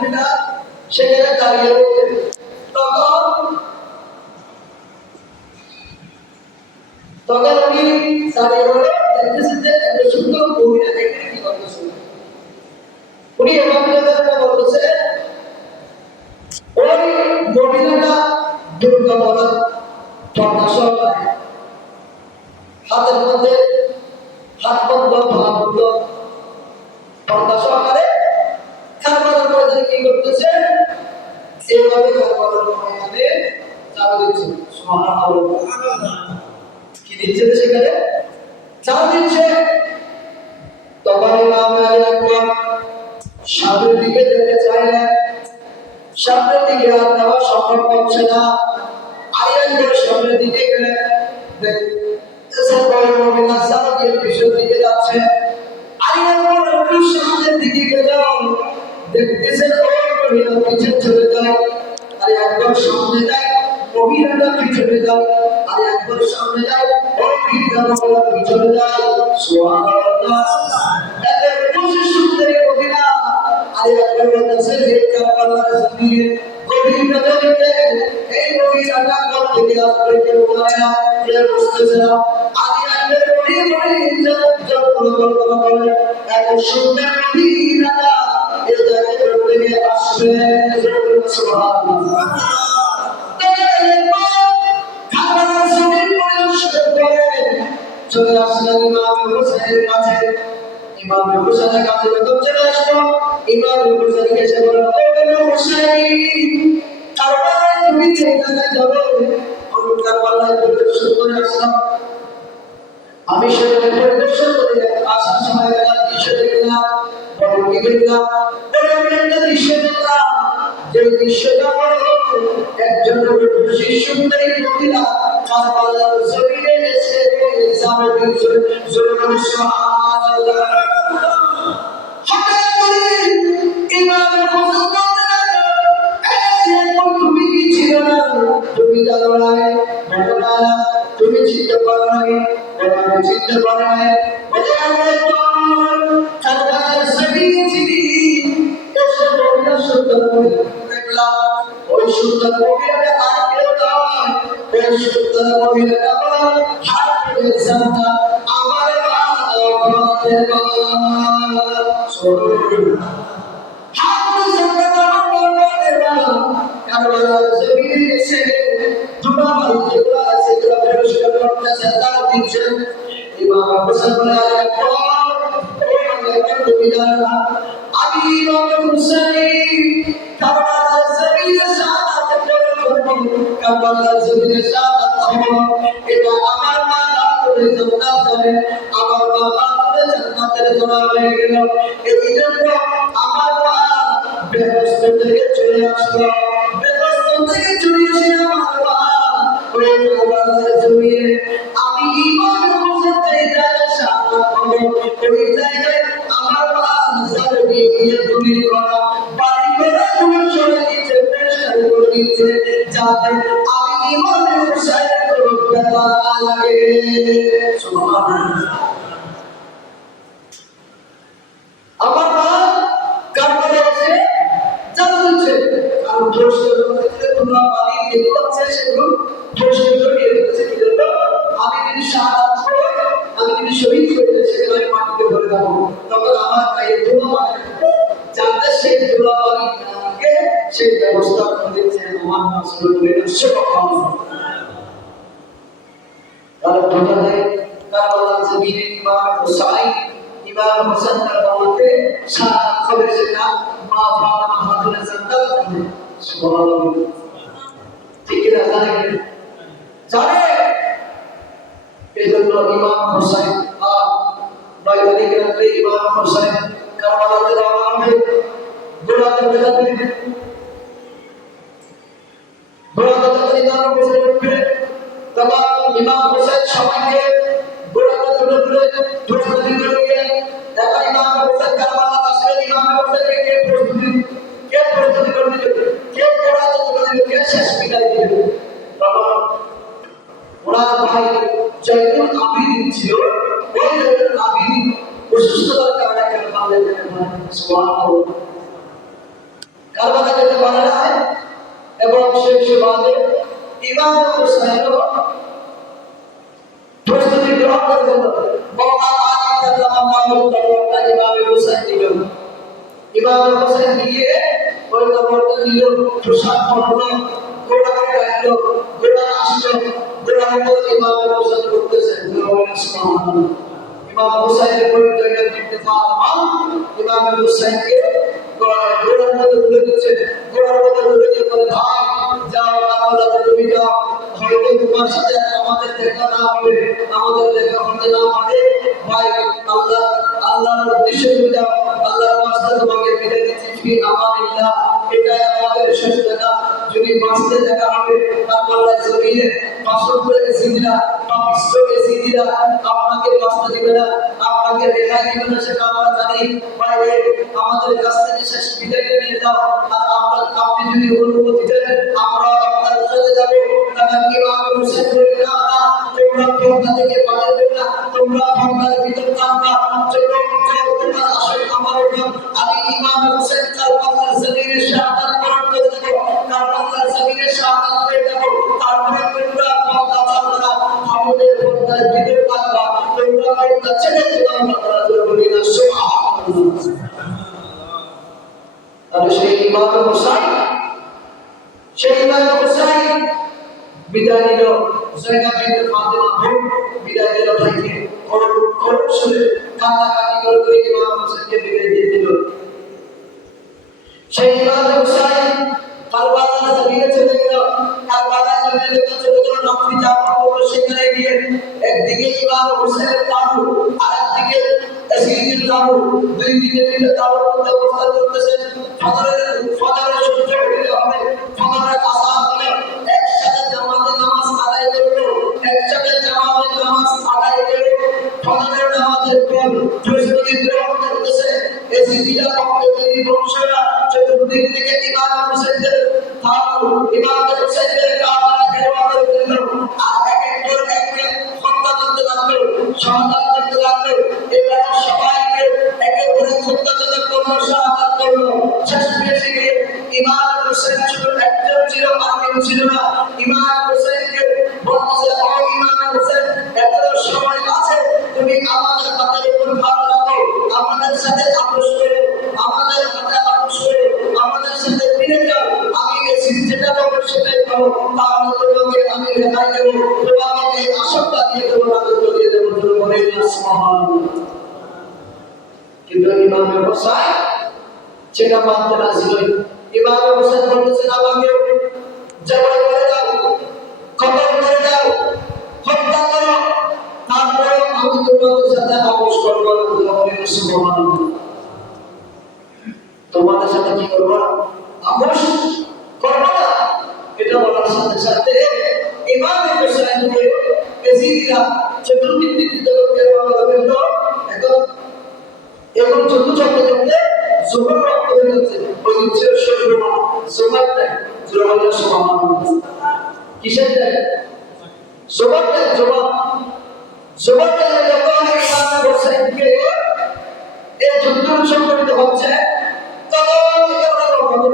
মহিলা সেখানে দাঁড়িয়ে রয়েছে। তখন উনি দাঁড়িয়ে রয়ে দেখতেছেন যে একটা সুন্দর মহিলা এখানে কি করতেছে। উনি এমন বলতেছে, ওই মহিলাটা দুর্গা পড়ার পর্দা সহকারে, হাতের মধ্যে হাত বন্ধ পা বন্ধ পর্দা সহকারে কারবালার ময়দানে কি করতেছে, এইভাবে কারবালার ময়দানে চাপ দিচ্ছে। সুবহানাল্লাহ, কি দিচ্ছে সেখানে? চাপ দিচ্ছে। তখন ইমাম আলী আকবর সামনের দিকে যেতে চাইলেন, সামনের দিকে আর যাওয়া সম্ভব হচ্ছে না। আলী আকবর সামনের দিকে গেলেন, দেখতেছেন বড় মহিলা সামনের পিছন দিকে যাচ্ছে। আলী আকবর একটু সামনের দিকে গেলেন, দেখতেছেন ওই মহিলা পিছনে চলে যায়। আলী আকবর সামনে যায়, মহিলাটা পিছনে যায়। আলী আকবর সামনে যায়, ওই বৃদ্ধা মহিলা পিছনে যায়। সুবহানাল্লাহ, এত খুশি সুন্দরী মহিলা। আলী আকবর বলতেছে, হে কারবালার জমিনে গভীর রাতে এই মহিলাটা কোথা থেকে আসবে কেউ জানে না, কেউ বুঝতেছে না। আলী আকবর পরিকল্পনা করেন, এত সুন্দর মহিলাটা এই জায়গায় থেকে আসবে। সুবহানাল্লাহ, চলে আসলেন ইমাম হুসাইনের কাছে। ইমাম হুসাইনের কাছে যখন চলে আসলো, ইমাম হুসাইনকে এসে বলল, ও হুসাইন, কারবালায় তুমি যে জায়গায় যাবে, আমি কারবালায় পরিদর্শন করে আসলাম। আমি সেখানে পরিদর্শন করে আসার সময় একটা দৃশ্য দেখলাম। বড় কি দেখলাম? বড় একটা দৃশ্য দেখলাম। যে দৃশ্যটা হলো একজন সুন্দরী মহিলা কারবালার জমিনে এসে সামনে জোরে সুবহানাল্লাহ। হঠাৎ করে ইমাম হুসাইন বলতে লাগলো, এই তুমি কি ছিল না? তুমি জানো না? বলো না, তুমি চিনতে পারো না? আমি চিনতে পারো না? বলে আমি কারবালার জমিনে ছিলি, এসে মহিলা সুন্দর মহিলা দেখলাম। ওই সুন্দর মহিলাটা আর কেউ নয়, ওই সুন্দর মহিলাটা হলো হাফেজ জান্নাত, আমার মা ফাতেমা। হাফেজ জান্নাত আমার মা ফাতেমা কারবালার জমিনে এসে ধুলাবালি যেগুলো আছে সেগুলো পরিষ্কার করতেছে, তার দিচ্ছে। ইমাম হুসাইন বলে, তুমি জানো না আমি ইমাম হুসাইন কারবালার জমিনে শাহাদাত বরণ করব। কারবালার জমিনে শাহাদাত হব, এটা আমার মা করে জান্নাত যাবে, আমার মা করে জান্নাতের জন্য হয়ে গেল। এই জন্য আমার মা বেহেশত থেকে চলে আসলো। বেহেশত থেকে চলে এসে আমার মা ওই কারবালার জমিনে আমি ইমাম হুসাইন যেই জায়গায় শাহাদাত হব, ওই জায়গায় আমার মা যাবে গিয়ে তুমি করা বাড়ি করে তুমি চলে দিচ্ছে, পরিষ্কার করে দিচ্ছে, যাতে আমি ইমাম হুসাইনের কোনো ব্যথা না লাগে। সুবহানাল্লাহ, আমার মা কারবালায় এসে জানা দিচ্ছে, আর পরিষ্কার করতে তোমরা পানি যেগুলো আছে সেগুলো পরিষ্কার করে দিয়ে দিচ্ছে। কি জন্য? আমি যদি শাহাদাত হই, আমি যদি শহীদ হয়ে যাই, সেখানে আমি মাটিতে ভরে যাবো। তখন আমার গায়ে ধুলো মাটি যাতে সেই ধুলো পানি না লাগে সেই ব্যবস্থা করে দিচ্ছে আমার রাসূলুল্লাহ সাল্লাল্লাহু আলাইহি ওয়াসাল্লাম। আর বোঝা যায় কারবালার জমিনে ইমাম হুসাইন কারবালাতে শাহাদাত করেছে না, মা ফাতেমা খাতুনে জান্নাত হবে। সুবহানাল্লাহ, ঠিক না? জানে এই জন্য ইমাম হুসাইন ময়দানে গেলে ইমাম হুসাইন কারবালাতে রওনা হবে। ঘোড়াতে বেজাতে ইমাম হুসাইন উঠবে, তখন ইমাম হুসাইন সবাইকে ঘোড়াতে তুলে তুলে প্রস্তুতি করে এখন ইমাম হুসাইন কারবালাতে আসলে ইমাম হুসাইনকে কে প্রস্তুতি করে দিবে, কে ঘোড়াতে তুলে দিবে, কে শেষ বিদায় দিবে। তখন ওনার ভাই জয়নুল আবিদিন ছিল, ওই জয়নুল আবিদিন অসুস্থতার কারণে কারবালায় যেতে পারেন। সুবহানাল্লাহ, কারবালা যেতে পারে না এবং সেই সুবাদে ইমাম হুসাইন প্রস্তুতি গ্রহণ করে ফেলল। মওলা আলী কাল্লামাল্লাহু তাআলা ইমাম হুসাইন দিল। ইমাম হুসাইন দিয়ে ওই খবরটা দিল, পোশাক পরল, ঘোড়াকে ডাকলো, ঘোড়া আসলো, ঘোড়ার উপর ইমাম হুসাইন উঠতেছে। সুবহানাল্লাহ। ইমাম হুসাইনের পরিচয় দিতে ফাতেমা ইমাম হুসাইনকে ঘোড়ার মধ্যে তুলে দিচ্ছে। ঘোড়ার মধ্যে তুলে দিয়ে বলে, ভাই যাও, কারবালাতে তুমি যাও, হয়তো তোমার সাথে আমাদের দেখা না হবে, আমাদের দেখা হতে না পারে, ভাই আল্লাহ আল্লাহর উদ্দেশ্যে তুমি যাও, আল্লাহর রাস্তায় তোমাকে বিদায় দিচ্ছি, ফি আমানিল্লাহ। এটাই আমাদের শেষ দেখা। যদি বাঁচতে দেখা হবে কারবালার জমিনে 500 এসিদিরা, 500 এসিদিরা আপনাকে বাঁচতে দিবে না, আপনাকে রেহাই দিবে না, সেটা আমরা জানি। ভাই আমাদের কাছ থেকে শেষ বিদায় নিয়ে যাও, আর আপনি যদি অনুমতি দেন আমরা আপনার সাথে যাবো। তারা কি হুসাইন বলে, না না, তোমরা পর্দা থেকে পালাবে না, তোমরা পর্দার ভিতর থাকবা, চলো তোমরা আসো আমার উপর। আমি ইমাম হুসাইন কারবালার জমিনে শাহাদাত বরণ করে দেব, কারবালার জমিনে শাহাদাত হয়ে যাব। তারপরে তোমরা পর্দা ছাড়বে না, আমাদের পর্দার ভিতর থাকবা, তোমরা পর্দা ছেড়ে দিবা। আমরা বলি না সুবহানাল্লাহ। আর সেই ইমাম হুসাইন বিদায় নিল। জায়গা বিনতে ফাতেমা বিদায় দিল ভাইকে, করুণ সুরে কান্নাকাটি করে ইমাম হুসাইনকে বিদায় দিয়ে দিল। সেই ইমাম হুসাইন কারবালার জমিনে চলে গেল। কারবালার জমিনে ছোট ছোট নকশি চাপা পড়লো, সেখানে গিয়ে একদিকে ইমাম হুসাইনের তাবু, আর একদিকে এসিদের তাবু, দুই দিকে মিলে তাবুর মধ্যে অবস্থান করতেছে। ফজরের সূর্য উঠে হবে, ফজরের আযান হলে একসাথে জামাতে নামাজ আদায় করলো, একসাথে জামাতে নামাজ আদায় করে ফজরের নামাজের পর প্রস্তুতি গ্রহণ করতেছে। এসিদিরা পক্ষে তিনি বংশরা চতুর্দিক থেকে ইমাম হুসাইনের তাবু, ইমাম হুসাইনের কাফেলা ঘেরাও করে দিল। আর এক এক করে হত্যা করতে লাগলো, শাহাদাত করতে লাগলো। এবার সবাইকে একে করে হত্যাযজ্ঞ করলো, শাহাদাত করলো। শেষ পেশে ইমাম হুসাইন শুধু একজন ছিল, আর কেউ ছিল না। ইমাম হুসাইনকে বলতেছে, ও ইমাম হুসাইন, এখনো সময় আছে, তুমি আমাদের হাতের উপর ভাত রাখো, আমাদের সাথে আপোষ করো, আমাদের হাতে আপোষ করো, আমাদের সাথে ফিরে যাও। আমি যেটা বলবো সেটাই করো, তাহলে তোমাকে আমি রেহাই দেবো, তোমাকে এই আশঙ্কা দিয়ে দেবো, রাজত্ব দিয়ে দেবো। কিন্তু ইমাম হুসাইন সেটা মানতে রাজি নয়। ইমাম হুসাইন বলতেছেন, আমাকে জবাই করে দাও, কতল করে দাও, হত্যা করো, তারপরে আমি তোমাদের সাথে আপোষ করবো না। তোমাদের সাথে কি করবো না? আপোষ করবো না। এটা বলার সাথে সাথে ইমাম হুসাইনকে এজিদিরা চতুর্দিক থেকে এখন চতুর্থ জোহর রক্ত হয়ে যাচ্ছে। ওই হচ্ছে শরীর জোহর দেয়, জোহরের সমান কিসের দেয়? জোহর দেয়, জোহর জোহর দেয়। যখন ইমাম হুসাইনকে এই যুদ্ধ সংঘটিত হচ্ছে, তখন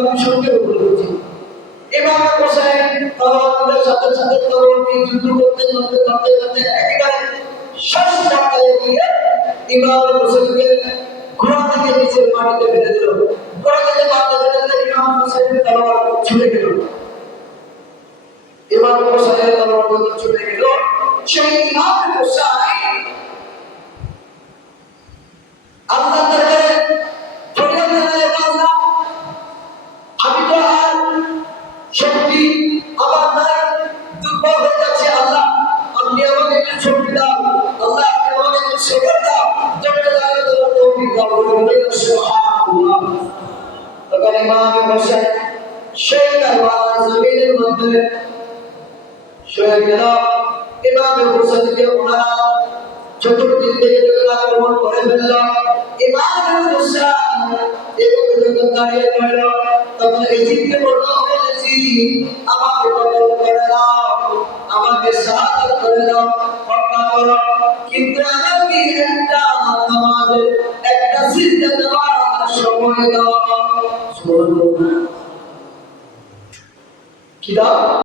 আমি সঙ্গে উপরে হচ্ছি। ইমাম হুসাইন তলোয়ারের সাথে সাথে তলোয়ার নিয়ে যুদ্ধ করতে করতে করতে করতে একেবারে শেষ পর্যায়ে গিয়ে ইমাম হুসাইনকে ঘোড়া থেকে নিচে মাটিতে ফেলে দিল। ঘোড়া থেকে মাটিতে ফেলে দিলে ইমাম হুসাইনের তলোয়ার ছুটে গেল। ইমাম হুসাইনের তলোয়ার ছুটে গেল। সেই ইমাম হুসাইন আল্লাহ দরবারে ফরিয়াদ জানায়, আল্লাহ, আমি তো আর শক্তি আমার নাই, দুর্বল হয়ে যাচ্ছে। আল্লাহ, আপনি আমাকে একটু শক্তি দাও। আল্লাহ, আপনি আমাকে একটু সবর দাও, ধৈর্য দাও, তৌফিক দাও। সুবহানাল্লাহ। তখন ইমাম হুসাইন সেই কারবালার জমিনের মধ্যে শুয়ে গেল। ইমাম হুসাইনকে ওনারা চতুর্দিক থেকে যখন আক্রমণ করে ফেলল, ইমাম হুসাইন এভাবে যখন দাঁড়িয়ে রইল, তখন এজিদকে বলল, আমাকে কতল করে দাও, আমাকে শাহাদাত করে দাও, হত্যা করো, কিন্তু আমাকে একটা নামাজে একটা সিজদা দেওয়ার সময় দাও। কি দাও?